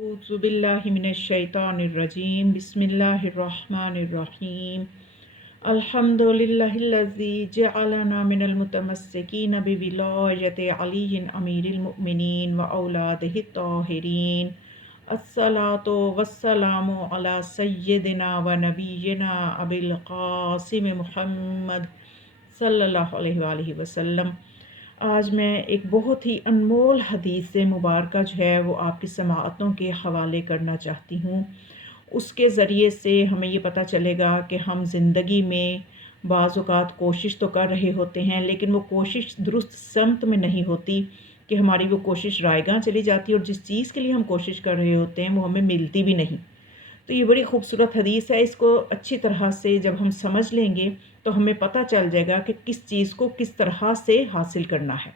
اعوذ باللہ من الشیطان الرجیم بسم اللہ الرحمن الرحیم الحمد للہ الذی جعلنا من المتمسکین بولایت علی امیر المؤمنین و اولادہ الطاہرین الصلاۃ والسلام علی سیدنا و نبینا ابی القاسم محمد صلی اللہ علیہ وآلہ وسلم۔ آج میں ایک بہت ہی انمول حدیث مبارکہ جو ہے وہ آپ کی سماعتوں کے حوالے کرنا چاہتی ہوں۔ اس کے ذریعے سے ہمیں یہ پتہ چلے گا کہ ہم زندگی میں بعض اوقات کوشش تو کر رہے ہوتے ہیں، لیکن وہ کوشش درست سمت میں نہیں ہوتی کہ ہماری وہ کوشش رائیگاں چلی جاتی ہے، اور جس چیز کے لیے ہم کوشش کر رہے ہوتے ہیں وہ ہمیں ملتی بھی نہیں۔ تو یہ بڑی خوبصورت حدیث ہے، اس کو اچھی طرح سے جب ہم سمجھ لیں گے تو ہمیں پتہ چل جائے گا کہ کس چیز کو کس طرح سے حاصل کرنا ہے۔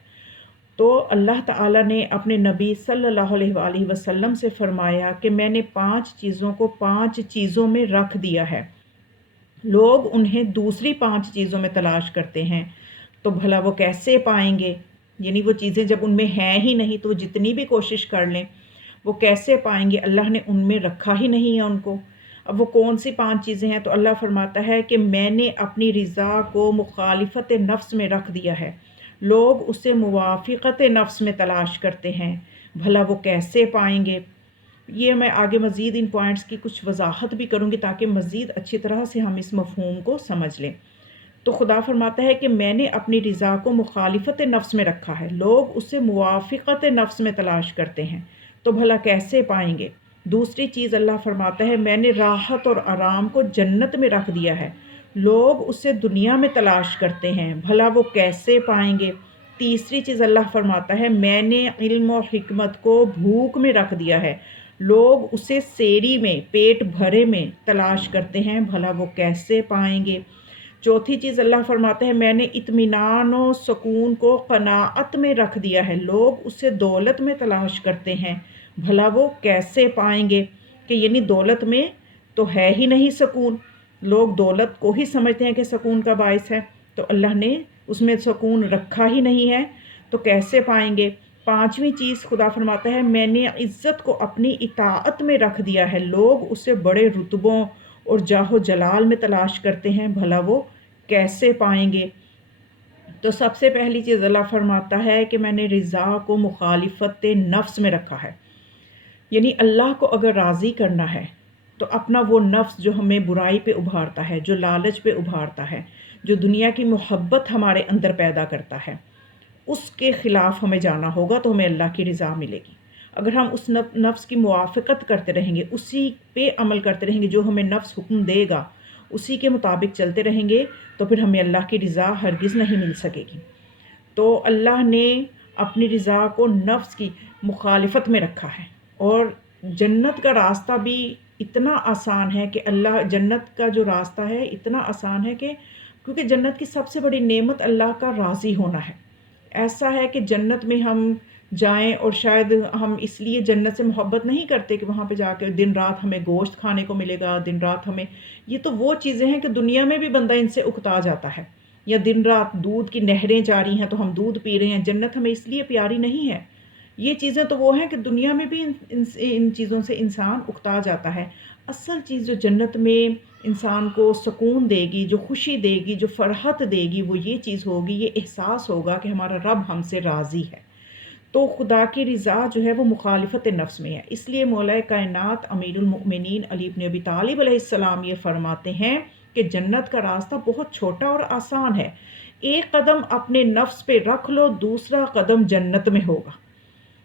تو اللہ تعالیٰ نے اپنے نبی صلی اللہ علیہ وآلہ وسلم سے فرمایا کہ میں نے 5 چیزوں کو 5 چیزوں میں رکھ دیا ہے، لوگ انہیں دوسری 5 چیزوں میں تلاش کرتے ہیں، تو بھلا وہ کیسے پائیں گے؟ یعنی وہ چیزیں جب ان میں ہیں ہی نہیں تو وہ جتنی بھی کوشش کر لیں وہ کیسے پائیں گے؟ اللہ نے ان میں رکھا ہی نہیں ہے ان کو۔ اب وہ کون سی 5 چیزیں ہیں؟ تو اللہ فرماتا ہے کہ میں نے اپنی رضا کو مخالفت نفس میں رکھ دیا ہے، لوگ اسے موافقت نفس میں تلاش کرتے ہیں، بھلا وہ کیسے پائیں گے؟ یہ میں آگے مزید ان پوائنٹس کی کچھ وضاحت بھی کروں گی تاکہ مزید اچھی طرح سے ہم اس مفہوم کو سمجھ لیں۔ تو خدا فرماتا ہے کہ میں نے اپنی رضا کو مخالفت نفس میں رکھا ہے، لوگ اسے موافقت نفس میں تلاش کرتے ہیں، تو بھلا کیسے پائیں گے؟ دوسری چیز اللہ فرماتا ہے میں نے راحت اور آرام کو جنت میں رکھ دیا ہے، لوگ اسے دنیا میں تلاش کرتے ہیں، بھلا وہ کیسے پائیں گے؟ تیسری چیز اللہ فرماتا ہے میں نے علم و حکمت کو بھوک میں رکھ دیا ہے، لوگ اسے سیری میں پیٹ بھرے میں تلاش کرتے ہیں، بھلا وہ کیسے پائیں گے؟ چوتھی چیز اللہ فرماتا ہے میں نے اطمینان و سکون کو قناعت میں رکھ دیا ہے، لوگ اسے دولت میں تلاش کرتے ہیں، بھلا وہ کیسے پائیں گے؟ کہ یعنی دولت میں تو ہے ہی نہیں سکون، لوگ دولت کو ہی سمجھتے ہیں کہ سکون کا باعث ہے، تو اللہ نے اس میں سکون رکھا ہی نہیں ہے، تو کیسے پائیں گے؟ پانچویں چیز خدا فرماتا ہے میں نے عزت کو اپنی اطاعت میں رکھ دیا ہے، لوگ اسے بڑے رتبوں اور جاہ و جلال میں تلاش کرتے ہیں، بھلا وہ کیسے پائیں گے؟ تو سب سے پہلی چیز اللہ فرماتا ہے کہ میں نے رضا کو مخالفت نفس میں رکھا ہے، یعنی اللہ کو اگر راضی کرنا ہے تو اپنا وہ نفس جو ہمیں برائی پہ ابھارتا ہے، جو لالچ پہ ابھارتا ہے، جو دنیا کی محبت ہمارے اندر پیدا کرتا ہے، اس کے خلاف ہمیں جانا ہوگا تو ہمیں اللہ کی رضا ملے گی۔ اگر ہم اس نفس کی موافقت کرتے رہیں گے، اسی پہ عمل کرتے رہیں گے جو ہمیں نفس حکم دے گا، اسی کے مطابق چلتے رہیں گے، تو پھر ہمیں اللہ کی رضا ہرگز نہیں مل سکے گی۔ تو اللہ نے اپنی رضا کو نفس کی مخالفت میں رکھا ہے، اور جنت کا راستہ بھی اتنا آسان ہے کہ اللہ جنت کا جو راستہ ہے اتنا آسان ہے کہ کیونکہ جنت کی سب سے بڑی نعمت اللہ کا راضی ہونا ہے۔ ایسا ہے کہ جنت میں ہم جائیں اور شاید ہم اس لیے جنت سے محبت نہیں کرتے کہ وہاں پہ جا کے دن رات ہمیں گوشت کھانے کو ملے گا، دن رات ہمیں یہ تو وہ چیزیں ہیں کہ دنیا میں بھی بندہ ان سے اکتا جاتا ہے، یا دن رات دودھ کی نہریں جاری ہیں تو ہم دودھ پی رہے ہیں، جنت ہمیں اس لیے پیاری نہیں ہے۔ یہ چیزیں تو وہ ہیں کہ دنیا میں بھی ان چیزوں سے انسان اکتا جاتا ہے۔ اصل چیز جو جنت میں انسان کو سکون دے گی، جو خوشی دے گی، جو فرحت دے گی، وہ یہ چیز ہوگی، یہ احساس ہوگا کہ ہمارا رب ہم سے راضی ہے۔ تو خدا کی رضا جو ہے وہ مخالفت نفس میں ہے، اس لیے مولا کائنات امیر المؤمنین علی بن ابی طالب علیہ السلام یہ فرماتے ہیں کہ جنت کا راستہ بہت چھوٹا اور آسان ہے، ایک قدم اپنے نفس پہ رکھ لو، دوسرا قدم جنت میں ہوگا۔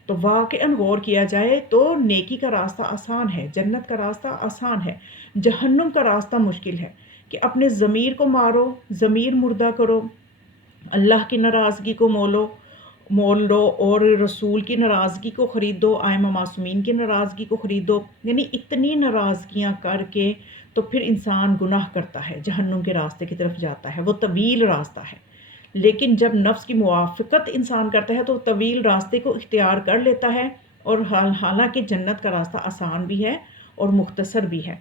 تو واقعاً غور کیا جائے تو نیکی کا راستہ آسان ہے، جنت کا راستہ آسان ہے، جہنم کا راستہ مشکل ہے کہ اپنے ضمیر کو مارو، ضمیر مردہ کرو، اللہ کی ناراضگی کو مول لو اور رسول کی ناراضگی کو خریدو، ائمہ معصومین کی ناراضگی کو خریدو، یعنی اتنی ناراضگیاں کر کے تو پھر انسان گناہ کرتا ہے، جہنم کے راستے کی طرف جاتا ہے، وہ طویل راستہ ہے۔ لیکن جب نفس کی موافقت انسان کرتا ہے تو طویل راستے کو اختیار کر لیتا ہے، اور حالانکہ جنت کا راستہ آسان بھی ہے اور مختصر بھی ہے۔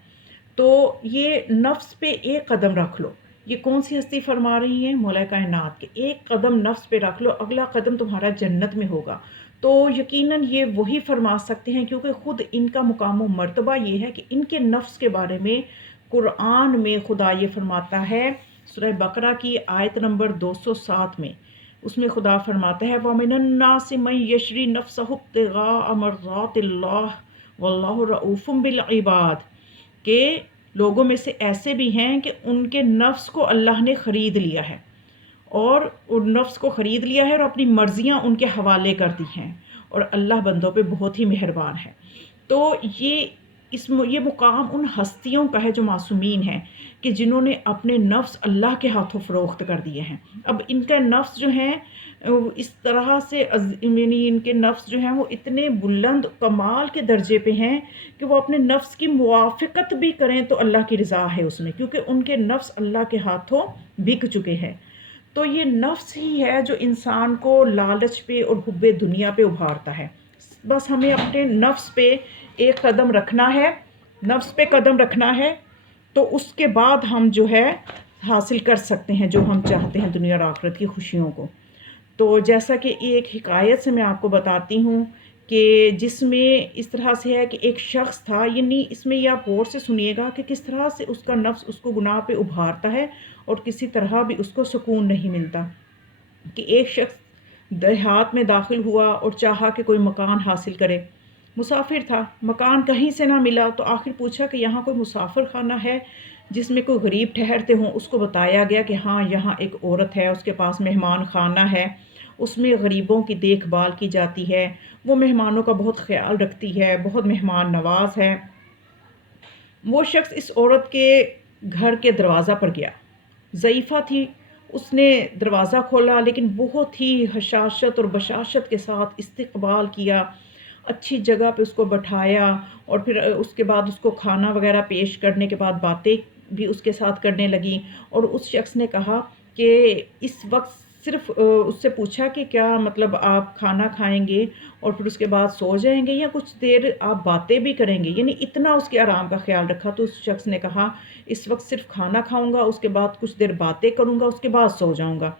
تو یہ نفس پہ ایک قدم رکھ لو، یہ کون سی ہستی فرما رہی ہیں؟ مولا کائنات کے ایک قدم نفس پہ رکھ لو، اگلا قدم تمہارا جنت میں ہوگا۔ تو یقیناً یہ وہی فرما سکتے ہیں، کیونکہ خود ان کا مقام و مرتبہ یہ ہے کہ ان کے نفس کے بارے میں قرآن میں خدا یہ فرماتا ہے، سورہ بقرہ کی آیت نمبر 207 میں، اس میں خدا فرماتا ہے وَمِنَ النَّاسِ مَن يَشْرِي نَفْسَهُ ابْتِغَاءَ مَرْضَاتِ اللَّهِ وَاللَّهُ رَءُوفٌ بِالْعِبَادِ، کہ لوگوں میں سے ایسے بھی ہیں کہ ان کے نفس کو اللہ نے خرید لیا ہے، اور ان نفس کو خرید لیا ہے اور اپنی مرضیاں ان کے حوالے کر دی ہیں، اور اللہ بندوں پہ بہت ہی مہربان ہے۔ تو یہ مقام ان ہستیوں کا ہے جو معصومین ہیں، کہ جنہوں نے اپنے نفس اللہ کے ہاتھوں فروخت کر دیے ہیں۔ اب ان کا نفس جو ہیں اس طرح سے یعنی ان کے نفس جو ہیں وہ اتنے بلند کمال کے درجے پہ ہیں کہ وہ اپنے نفس کی موافقت بھی کریں تو اللہ کی رضا ہے اس میں، کیونکہ ان کے نفس اللہ کے ہاتھوں بک چکے ہیں۔ تو یہ نفس ہی ہے جو انسان کو لالچ پہ اور حب دنیا پہ ابھارتا ہے۔ بس ہمیں اپنے نفس پہ ایک قدم رکھنا ہے، نفس پہ قدم رکھنا ہے، تو اس کے بعد ہم جو ہے حاصل کر سکتے ہیں جو ہم چاہتے ہیں دنیا اور آخرت کی خوشیوں کو۔ تو جیسا کہ ایک حکایت سے میں آپ کو بتاتی ہوں کہ جس میں اس طرح سے ہے کہ ایک شخص تھا، یعنی اس میں یہ آپ غور سے سنیے گا کہ کس طرح سے اس کا نفس اس کو گناہ پہ ابھارتا ہے اور کسی طرح بھی اس کو سکون نہیں ملتا۔ کہ ایک شخص دیہات میں داخل ہوا اور چاہا کہ کوئی مکان حاصل کرے، مسافر تھا، مکان کہیں سے نہ ملا، تو آخر پوچھا کہ یہاں کوئی مسافر خانہ ہے جس میں کوئی غریب ٹھہرتے ہوں۔ اس کو بتایا گیا کہ ہاں یہاں ایک عورت ہے، اس کے پاس مہمان خانہ ہے، اس میں غریبوں کی دیکھ بھال کی جاتی ہے، وہ مہمانوں کا بہت خیال رکھتی ہے، بہت مہمان نواز ہے۔ وہ شخص اس عورت کے گھر کے دروازہ پر گیا، ضعیفہ تھی، اس نے دروازہ کھولا لیکن بہت ہی حشاشت اور بشاشت کے ساتھ استقبال کیا، اچھی جگہ پہ اس کو بٹھایا، اور پھر اس کے بعد اس کو کھانا وغیرہ پیش کرنے کے بعد باتیں بھی اس کے ساتھ کرنے لگیں۔ اور اس شخص نے کہا کہ اس وقت صرف اس سے پوچھا کہ کیا مطلب آپ کھانا کھائیں گے اور پھر اس کے بعد سو جائیں گے، یا کچھ دیر آپ باتیں بھی کریں گے، یعنی اتنا اس کے آرام کا خیال رکھا۔ تو اس شخص نے کہا اس وقت صرف کھانا کھاؤں گا، اس کے بعد کچھ دیر باتیں کروں گا، اس کے بعد سو جاؤں گا۔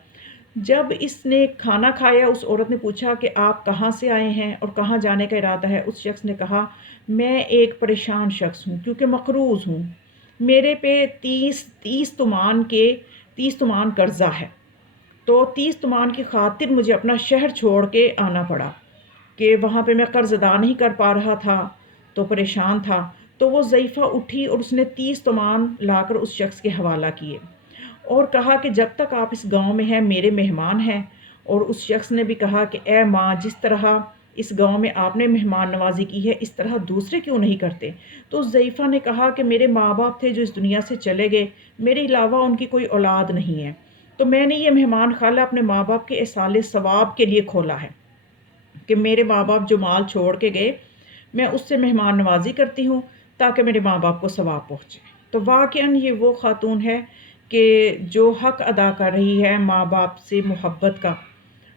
جب اس نے کھانا کھایا، اس عورت نے پوچھا کہ آپ کہاں سے آئے ہیں اور کہاں جانے کا ارادہ ہے؟ اس شخص نے کہا میں ایک پریشان شخص ہوں، کیونکہ مقروض ہوں، میرے پہ 30 تمان قرضہ ہے، تو 30 تمان کی خاطر مجھے اپنا شہر چھوڑ کے آنا پڑا، کہ وہاں پہ میں قرض ادا نہیں کر پا رہا تھا، تو پریشان تھا۔ تو وہ ضعیفہ اٹھی اور اس نے 30 تمان لا کر اس شخص کے حوالہ کیے اور کہا کہ جب تک آپ اس گاؤں میں ہیں میرے مہمان ہیں۔ اور اس شخص نے بھی کہا کہ اے ماں، جس طرح اس گاؤں میں آپ نے مہمان نوازی کی ہے اس طرح دوسرے کیوں نہیں کرتے؟ تو اس ضعیفہ نے کہا کہ میرے ماں باپ تھے جو اس دنیا سے چلے گئے، میرے علاوہ ان کی کوئی اولاد نہیں ہے، تو میں نے یہ مہمان خانہ اپنے ماں باپ کے ایصال ثواب کے لیے کھولا ہے، کہ میرے ماں باپ جو مال چھوڑ کے گئے میں اس سے مہمان نوازی کرتی ہوں تاکہ میرے ماں باپ کو ثواب پہنچے۔ تو واقعاً یہ وہ خاتون ہے کہ جو حق ادا کر رہی ہے ماں باپ سے محبت کا،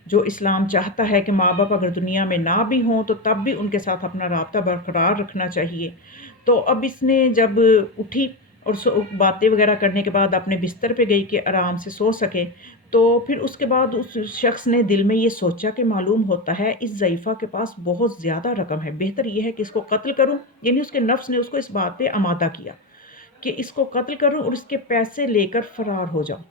جو اسلام چاہتا ہے کہ ماں باپ اگر دنیا میں نہ بھی ہوں تو تب بھی ان کے ساتھ اپنا رابطہ برقرار رکھنا چاہیے۔ تو اب اس نے جب اٹھی اور باتیں وغیرہ کرنے کے بعد اپنے بستر پہ گئی کہ آرام سے سو سکے، تو پھر اس کے بعد اس شخص نے دل میں یہ سوچا کہ معلوم ہوتا ہے اس ضعیفہ کے پاس بہت زیادہ رقم ہے، بہتر یہ ہے کہ اس کو قتل کروں۔ یعنی اس کے نفس نے اس کو اس بات پہ آمادہ کیا کہ اس کو قتل کروں اور اس کے پیسے لے کر فرار ہو جاؤں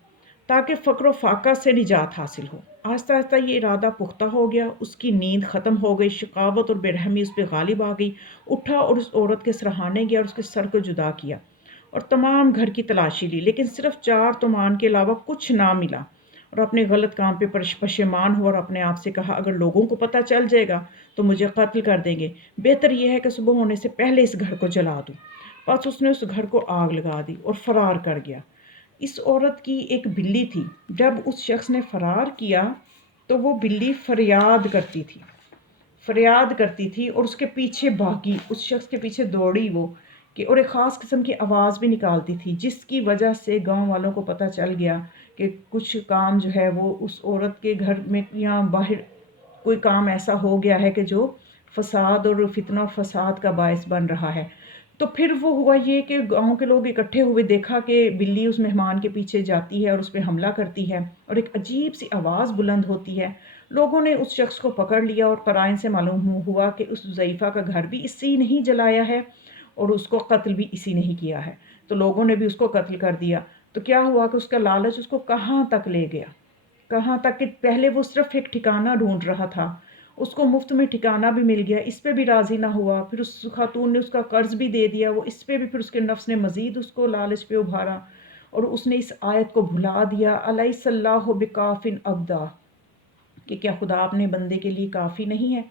تاکہ فقر و فاقہ سے نجات حاصل ہو۔ آہستہ آہستہ یہ ارادہ پختہ ہو گیا، اس کی نیند ختم ہو گئی، شقاوت اور بے رحمی اس پہ غالب آ گئی، اٹھا اور اس عورت کے سرہانے گیا اور اس کے سر کو جدا کیا اور تمام گھر کی تلاشی لی، لیکن صرف 4 تمان کے علاوہ کچھ نہ ملا، اور اپنے غلط کام پہ پشیمان ہوا اور اپنے آپ سے کہا اگر لوگوں کو پتہ چل جائے گا تو مجھے قتل کر دیں گے، بہتر یہ ہے کہ صبح ہونے سے پہلے اس گھر کو جلا دوں۔ بس اس نے اس گھر کو آگ لگا دی اور فرار کر گیا۔ اس عورت کی ایک بلی تھی، جب اس شخص نے فرار کیا تو وہ بلی فریاد کرتی تھی اور اس کے پیچھے بھاگی، اس شخص کے پیچھے دوڑی وہ، کہ اور ایک خاص قسم کی آواز بھی نکالتی تھی، جس کی وجہ سے گاؤں والوں کو پتہ چل گیا کہ کچھ کام جو ہے وہ اس عورت کے گھر میں یا باہر کوئی کام ایسا ہو گیا ہے کہ جو فساد اور فتنہ و فساد کا باعث بن رہا ہے۔ تو پھر وہ ہوا یہ کہ گاؤں کے لوگ اکٹھے ہوئے، دیکھا کہ بلی اس مہمان کے پیچھے جاتی ہے اور اس پہ حملہ کرتی ہے اور ایک عجیب سی آواز بلند ہوتی ہے۔ لوگوں نے اس شخص کو پکڑ لیا اور قرائن سے معلوم ہوا کہ اس ضعیفہ کا گھر بھی اسی نے ہی جلایا ہے اور اس کو قتل بھی اسی نے ہی کیا ہے۔ تو لوگوں نے بھی اس کو قتل کر دیا۔ تو کیا ہوا کہ اس کا لالچ اس کو کہاں تک لے گیا، کہاں تک کہ پہلے وہ صرف ایک ٹھکانہ ڈھونڈ رہا تھا، اس کو مفت میں ٹھکانہ بھی مل گیا، اس پہ بھی راضی نہ ہوا، پھر اس خاتون نے اس کا قرض بھی دے دیا، وہ اس پہ بھی پھر اس کے نفس نے مزید اس کو لالچ پہ ابھارا اور اس نے اس آیت کو بھلا دیا، الیس اللہ بکاف عبدا، کہ کیا خدا اپنے بندے کے لیے کافی نہیں ہے؟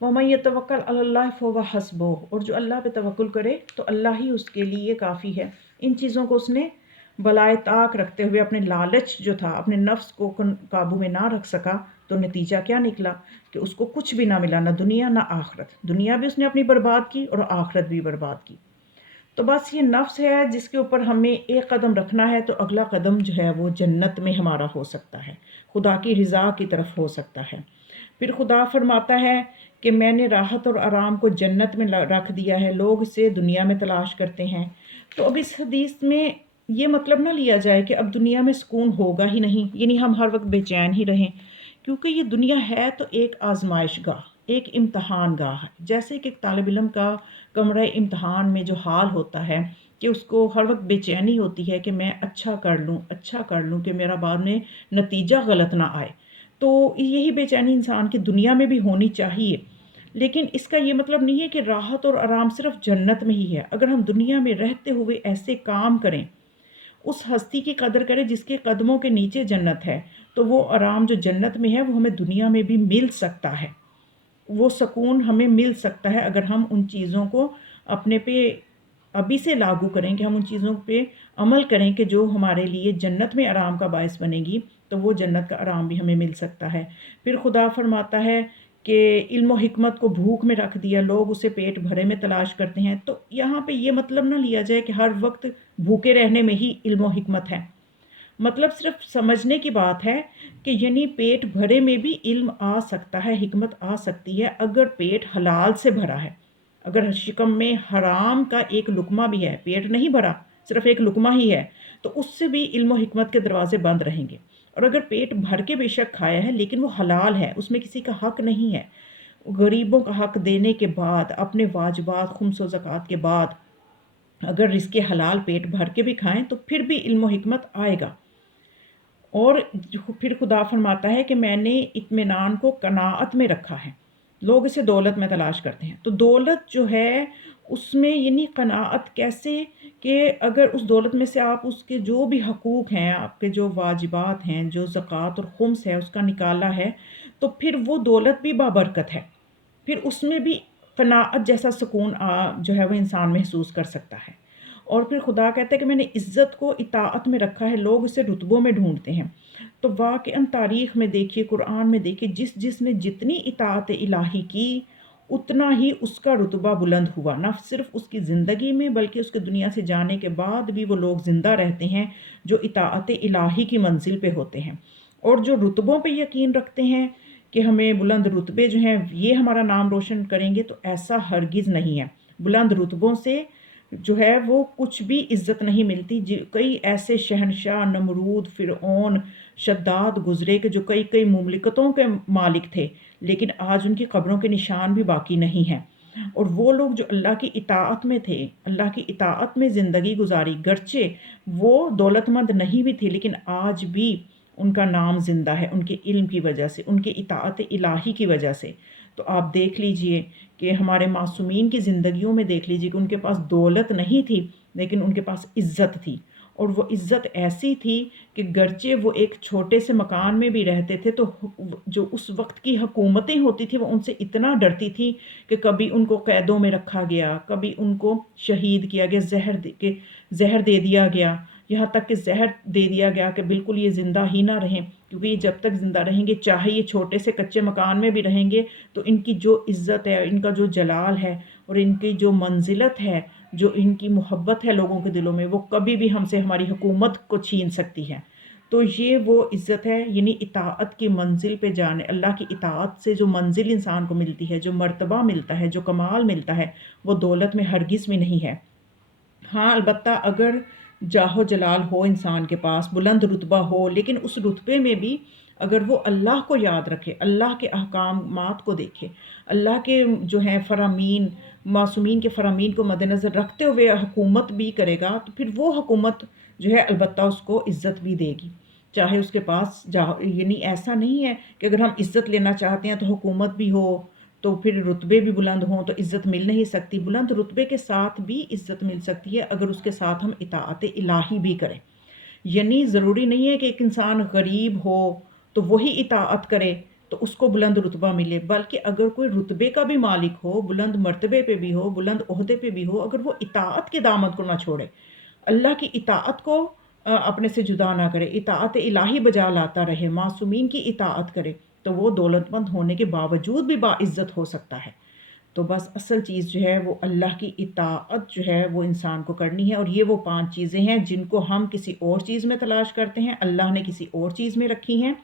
وَمَن يَتَوَکَّلْ عَلَى اللَّهِ فَهُوَ حَسْبُهُ، اور جو اللہ پہ توکل کرے تو اللہ ہی اس کے لیے کافی ہے۔ ان چیزوں کو اس نے بالائے طاق رکھتے ہوئے اپنے لالچ جو تھا، اپنے نفس کو قابو میں نہ رکھ سکا، تو نتیجہ کیا نکلا کہ اس کو کچھ بھی نہ ملا، نہ دنیا نہ آخرت۔ دنیا بھی اس نے اپنی برباد کی اور آخرت بھی برباد کی۔ تو بس یہ نفس ہے جس کے اوپر ہمیں ایک قدم رکھنا ہے، تو اگلا قدم جو ہے وہ جنت میں ہمارا ہو سکتا ہے، خدا کی رضا کی طرف ہو سکتا ہے۔ پھر خدا فرماتا ہے کہ میں نے راحت اور آرام کو جنت میں رکھ دیا ہے، لوگ اسے دنیا میں تلاش کرتے ہیں۔ تو اب اس حدیث میں یہ مطلب نہ لیا جائے کہ اب دنیا میں سکون ہوگا ہی نہیں، یعنی ہم ہر وقت بے چین ہی رہیں، کیونکہ یہ دنیا ہے تو ایک آزمائش گاہ، ایک امتحان گاہ ہے۔ جیسے کہ ایک طالب علم کا کمرہ امتحان میں جو حال ہوتا ہے کہ اس کو ہر وقت بے چینی ہوتی ہے کہ میں اچھا کر لوں کہ میرا بعد میں نتیجہ غلط نہ آئے، تو یہی بے چینی انسان کی دنیا میں بھی ہونی چاہیے۔ لیکن اس کا یہ مطلب نہیں ہے کہ راحت اور آرام صرف جنت میں ہی ہے۔ اگر ہم دنیا میں رہتے ہوئے ایسے کام کریں، اس ہستی کی قدر کریں جس کے قدموں کے نیچے جنت ہے، تو وہ آرام جو جنت میں ہے وہ ہمیں دنیا میں بھی مل سکتا ہے، وہ سکون ہمیں مل سکتا ہے اگر ہم ان چیزوں کو اپنے پہ ابھی سے لاگو کریں، کہ ہم ان چیزوں پہ عمل کریں کہ جو ہمارے لیے جنت میں آرام کا باعث بنے گی، تو وہ جنت کا آرام بھی ہمیں مل سکتا ہے۔ پھر خدا فرماتا ہے کہ علم و حکمت کو بھوک میں رکھ دیا، لوگ اسے پیٹ بھرے میں تلاش کرتے ہیں۔ تو یہاں پہ یہ مطلب نہ لیا جائے کہ ہر وقت بھوکے رہنے میں ہی علم و حکمت ہے، مطلب صرف سمجھنے کی بات ہے کہ یعنی پیٹ بھرے میں بھی علم آ سکتا ہے، حکمت آ سکتی ہے، اگر پیٹ حلال سے بھرا ہے۔ اگر شکم میں حرام کا ایک لقمہ بھی ہے، پیٹ نہیں بھرا، صرف ایک لقمہ ہی ہے، تو اس سے بھی علم و حکمت کے دروازے بند رہیں گے۔ اور اگر پیٹ بھر کے بے شک کھایا ہے لیکن وہ حلال ہے، اس میں کسی کا حق نہیں ہے، غریبوں کا حق دینے کے بعد، اپنے واجبات خمس و زکوٰۃ کے بعد اگر رزق حلال پیٹ بھر کے بھی کھائیں تو پھر بھی علم و حکمت آئے گا۔ اور پھر خدا فرماتا ہے کہ میں نے اطمینان کو قناعت میں رکھا ہے، لوگ اسے دولت میں تلاش کرتے ہیں۔ تو دولت جو ہے اس میں یعنی قناعت کیسے کہ اگر اس دولت میں سے آپ اس کے جو بھی حقوق ہیں، آپ کے جو واجبات ہیں، جو زکوٰۃ اور خمس ہے اس کا نکالا ہے، تو پھر وہ دولت بھی بابرکت ہے، پھر اس میں بھی قناعت جیسا سکون جو ہے وہ انسان محسوس کر سکتا ہے۔ اور پھر خدا کہتا ہے کہ میں نے عزت کو اطاعت میں رکھا ہے، لوگ اسے رتبوں میں ڈھونڈتے ہیں۔ تو واقعاً تاریخ میں دیکھیے، قرآن میں دیکھیے، جس نے جتنی اطاعت الہی کی اتنا ہی اس کا رتبہ بلند ہوا، نہ صرف اس کی زندگی میں بلکہ اس کے دنیا سے جانے کے بعد بھی وہ لوگ زندہ رہتے ہیں جو اطاعت الہی کی منزل پہ ہوتے ہیں۔ اور جو رتبوں پہ یقین رکھتے ہیں کہ ہمیں بلند رتبے جو ہیں یہ ہمارا نام روشن کریں گے، تو ایسا ہرگز نہیں ہے۔ بلند رتبوں سے جو ہے وہ کچھ بھی عزت نہیں ملتی۔ کئی ایسے شہنشاہ، نمرود، فرعون، شداد گزرے کہ جو کئی مملکتوں کے مالک تھے، لیکن آج ان کی قبروں کے نشان بھی باقی نہیں ہیں۔ اور وہ لوگ جو اللہ کی اطاعت میں تھے، اللہ کی اطاعت میں زندگی گزاری، گرچہ وہ دولت مند نہیں بھی تھے، لیکن آج بھی ان کا نام زندہ ہے، ان کے علم کی وجہ سے، ان کے اطاعت الہی کی وجہ سے۔ تو آپ دیکھ لیجئے کہ ہمارے معصومین کی زندگیوں میں دیکھ لیجئے کہ ان کے پاس دولت نہیں تھی لیکن ان کے پاس عزت تھی، اور وہ عزت ایسی تھی کہ گرچہ وہ ایک چھوٹے سے مکان میں بھی رہتے تھے تو جو اس وقت کی حکومتیں ہوتی تھیں وہ ان سے اتنا ڈرتی تھی کہ کبھی ان کو قیدوں میں رکھا گیا، کبھی ان کو شہید کیا گیا، زہر دے دیا گیا، یہاں تک کہ زہر دے دیا گیا کہ بالکل یہ زندہ ہی نہ رہیں، کیونکہ یہ جب تک زندہ رہیں گے، چاہے یہ چھوٹے سے کچے مکان میں بھی رہیں گے، تو ان کی جو عزت ہے، ان کا جو جلال ہے اور ان کی جو منزلت ہے، جو ان کی محبت ہے لوگوں کے دلوں میں، وہ کبھی بھی ہم سے ہماری حکومت کو چھین سکتی ہے۔ تو یہ وہ عزت ہے، یعنی اطاعت کی منزل پہ جانے، اللہ کی اطاعت سے جو منزل انسان کو ملتی ہے، جو مرتبہ ملتا ہے، جو کمال ملتا ہے، وہ دولت میں ہرگز بھی نہیں ہے۔ ہاں البتہ اگر جاہ و جلال ہو انسان کے پاس، بلند رتبہ ہو، لیکن اس رتبے میں بھی اگر وہ اللہ کو یاد رکھے، اللہ کے احکامات کو دیکھے، اللہ کے جو ہیں فرامین، معصومین کے فرامین کو مد نظر رکھتے ہوئے حکومت بھی کرے گا، تو پھر وہ حکومت جو ہے البتہ اس کو عزت بھی دے گی، چاہے اس کے پاس یعنی ایسا نہیں ہے کہ اگر ہم عزت لینا چاہتے ہیں تو حکومت بھی ہو تو پھر رتبے بھی بلند ہوں تو عزت مل نہیں سکتی۔ بلند رتبے کے ساتھ بھی عزت مل سکتی ہے اگر اس کے ساتھ ہم اطاعت الہی بھی کریں۔ یعنی ضروری نہیں ہے کہ ایک انسان غریب ہو تو وہی اطاعت کرے تو اس کو بلند رتبہ ملے، بلکہ اگر کوئی رتبے کا بھی مالک ہو، بلند مرتبے پہ بھی ہو، بلند عہدے پہ بھی ہو، اگر وہ اطاعت کے دامن کو نہ چھوڑے، اللہ کی اطاعت کو اپنے سے جدا نہ کرے، اطاعت الہی بجا لاتا رہے، معصومین کی اطاعت کرے، تو وہ دولت مند ہونے کے باوجود بھی باعزت ہو سکتا ہے۔ تو بس اصل چیز جو ہے وہ اللہ کی اطاعت جو ہے وہ انسان کو کرنی ہے، اور یہ وہ 5 چیزیں ہیں جن کو ہم کسی اور چیز میں تلاش کرتے ہیں، اللہ نے کسی اور چیز میں رکھی ہیں۔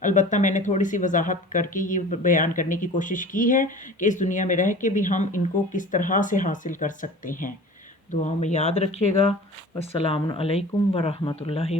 البتہ میں نے تھوڑی سی وضاحت کر کے یہ بیان کرنے کی کوشش کی ہے کہ اس دنیا میں رہ کے بھی ہم ان کو کس طرح سے حاصل کر سکتے ہیں۔ دعاؤں میں یاد رکھیے گا۔ والسلام علیکم ورحمۃ اللہ وبرکاتہ۔